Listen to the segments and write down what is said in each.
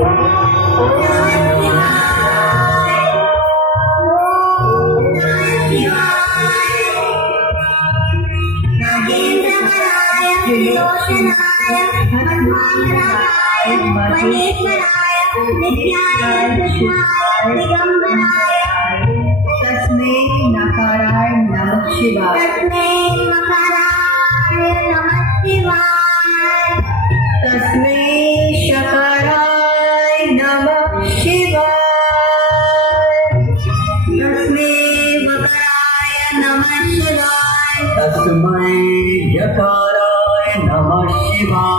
तस्मै नकाराय नमः शिवाय। तस्मै शकाराय नमः शिवाय। तस्मै मकराय नमः शिवाय। तस्मै यकाराय नमः शिवाय।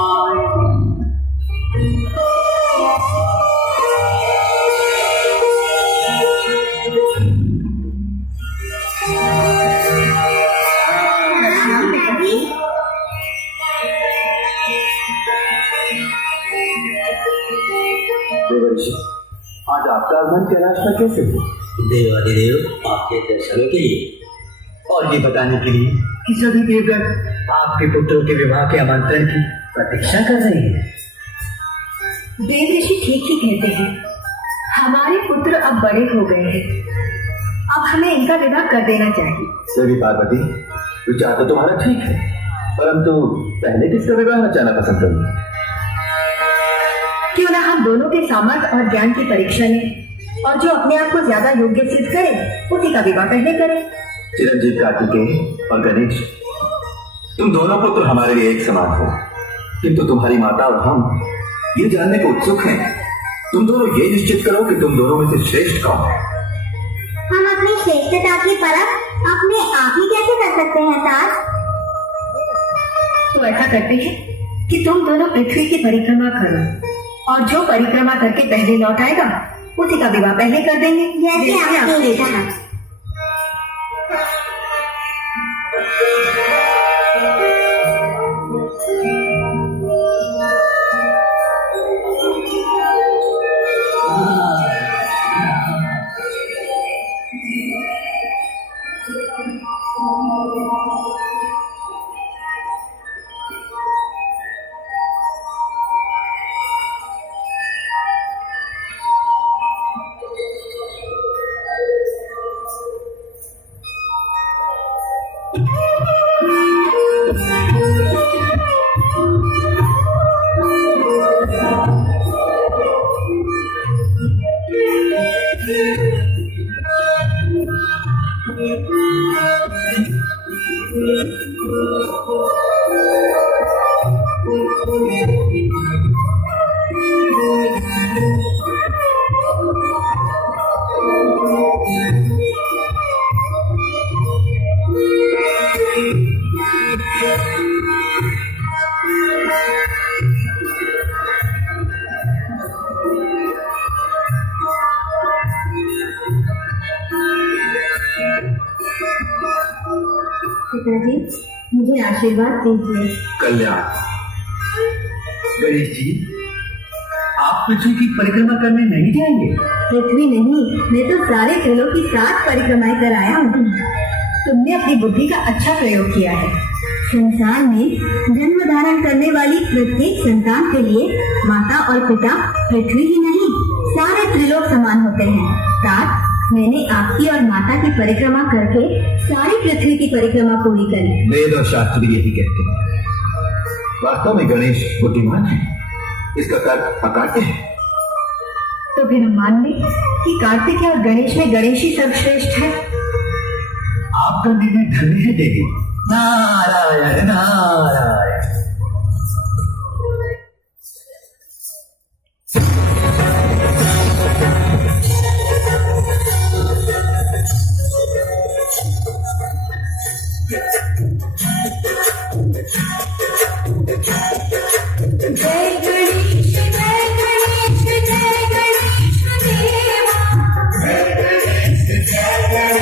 आज आपका आगमन कैलाश में कैसे हुआ? देवादिदेव आपके दर्शनों के लिए और ये बताने के लिए कि सभी देवगण आपके पुत्रों के विवाह के आमंत्रण की प्रतीक्षा कर रहे हैं। देव ऋषि ठीक ही कहते हैं, हमारे पुत्र अब बड़े हो गए हैं, अब हमें इनका विवाह कर देना चाहिए। देवी पार्वती, विचार तो तुम्हारा ठीक है, परंतु पहले किसका विवाह रचाना पसंद करूंगी? क्यों ना हम दोनों के सामर्थ्य और ज्ञान की परीक्षा लें और जो अपने आप को ज्यादा योग्य सिद्ध करे उसी का विवाह पहले करें। चिरंजीव कार्तिकेय और गणेश, तुम दोनों पुत्र हमारे लिए एक समान हो, किंतु तुम्हारी माता और हम ये जानने को उत्सुक हैं, तुम दोनों ये निश्चित करो कि तुम दोनों में से श्रेष्ठ कौन है। हम अपनी श्रेष्ठता की परख अपने आप ही कैसे कर सकते हैं सास? तो ऐसा करते हैं कि तुम दोनों पृथ्वी की परिक्रमा करो और जो परिक्रमा करके पहले लौट आएगा उसी का विवाह पहले कर देंगे। जैसे आपकी इच्छा। पिताजी, मुझे आशीर्वाद दीजिए। कल्याण। गणेश जी, आप पृथ्वी की परिक्रमा करने नहीं जाएंगे? पृथ्वी नहीं, मैं तो सारे ग्रहों की 7 परिक्रमाएं कर आया हूँ। तुमने अपनी बुद्धि का अच्छा प्रयोग किया है। संसार में जन्म धारण करने वाली प्रत्येक संतान के लिए माता और पिता पृथ्वी ही नहीं सारे त्रिलोक समान होते हैं। तात, मैंने आपकी और माता की परिक्रमा करके सारी पृथ्वी की परिक्रमा पूरी करी। वेद और शास्त्र भी यही कहते हैं। वास्तव में गणेश बुद्धिमान है, इसका तर्क अकाट्य है। तो फिर हम मान लें कि कार्तिक और गणेश में गणेश ही सर्वश्रेष्ठ है। आपका निर्णय धन्य है देवी। नारायण नारायण। जय गणेश जय गणेश जय गणेश देवा। जय गणेश जय गणेश।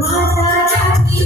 माता रानी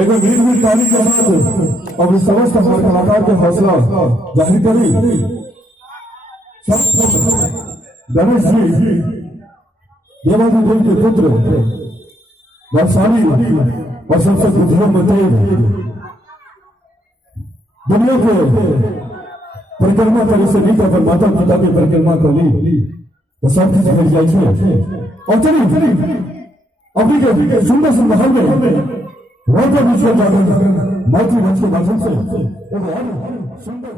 एक गीत भी ताली के साथ और इस समस्त कलाकार के हौसला जाहिर करी गणेश जी देवादी देव के पुत्र वैशाली और सबसे बुद्धियों में तेज दुनिया को परिक्रमा करे से नहीं कर माता पिता की परिक्रमा कर ली तो सब चीज मिल जाए और चलिए अभी के सुंदर से महल में वह विश्व जाकर मातृवंश के माध्यम से सुंदर